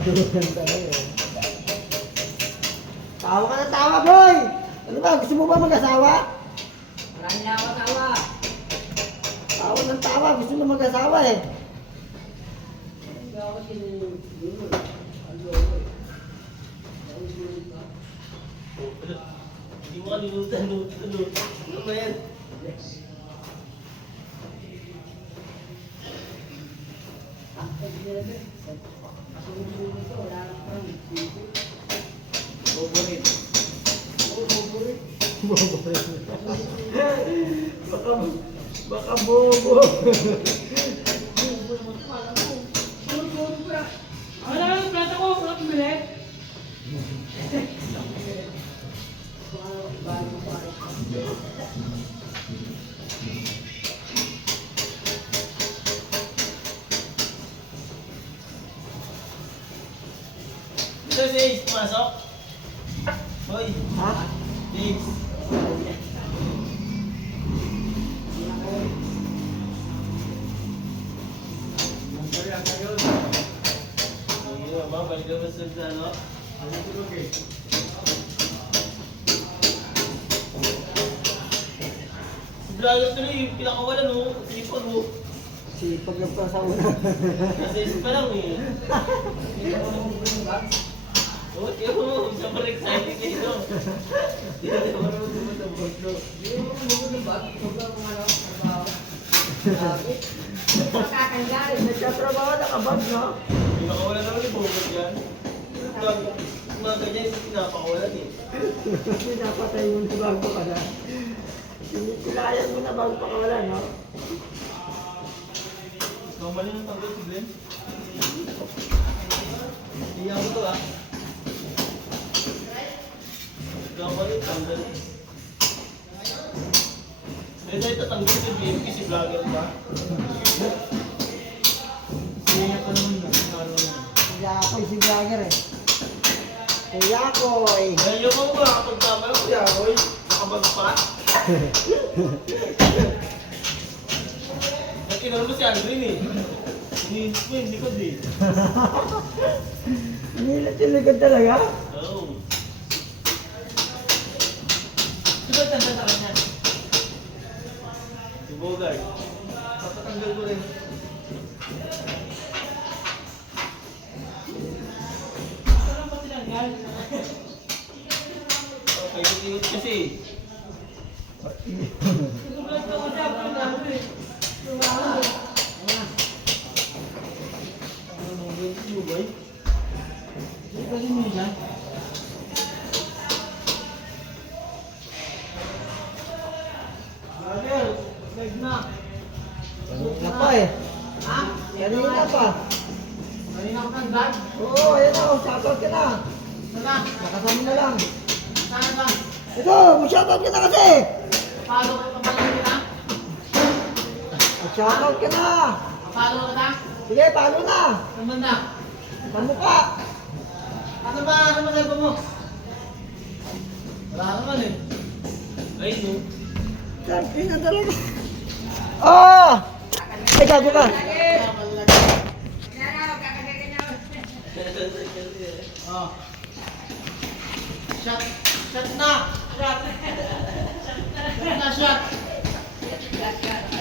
Kadulan talaga. Tawa ka na tawa, boy! Ano ba, gusto mo ba mag-asawa? Marami na ako tawa. Tawa ng tawa, gusto mo mag-asawa eh. Hindi ako sin- Hindi mo kalimutan. Ano ba yan? Favorite. Baka, baka bobo. Ito si Ace, pumasok. Hoy, ha? Ace. Balik ka ba sa ano? Si Vlogger tuloy, yung pinakawalan mo, sipag mo. Sipag lang pa sa una. Nasa pa lang eh. Oh, mo, super excited nito. Hindi na marunong naman ng botlo. Nagkatrabaho na kabag, no? Pinakawalan naman yung bukod yan. Mga ganyan, hindi pinapakawalan eh. Pinapatay mo na bago ka na. Mo na pa ka wala, no? Normally nang tanggal si Glenn. Normally tanggal. Ito ito tanggal si BMP si vlogger ba? Kaya ko naman na. Kaya ako si vlogger eh. Kaya ako eh. Ngayon mo ba kapag tama ko ya boy? Nakabag pa? Nakinan mo si Aldrin eh. Yung likod eh. Nilat yung likod talaga. Oo. Tanda sa kanya? Si Bogart. Papatanggal ko rin. Okay, init kasi. Kanina pa eh. Ha? Kanina pa. Kanina ako nag-vlog. Oo, ayan na. Shoutout ka na. Sana? Nakasama na lang. Sana ba? Ito, shoutout ka na kasi. Follow ko pa pala kita? Shoutout ka na. Follow kita? Sige, palo na. Ang banda. Sa mukha. Ano ba? Ano ba sabi mo? Wala naman eh. Ay, no. Sabi na talaga. Ah! Ay, gago ka. Shot! Shot na! Shot! Shot na shot!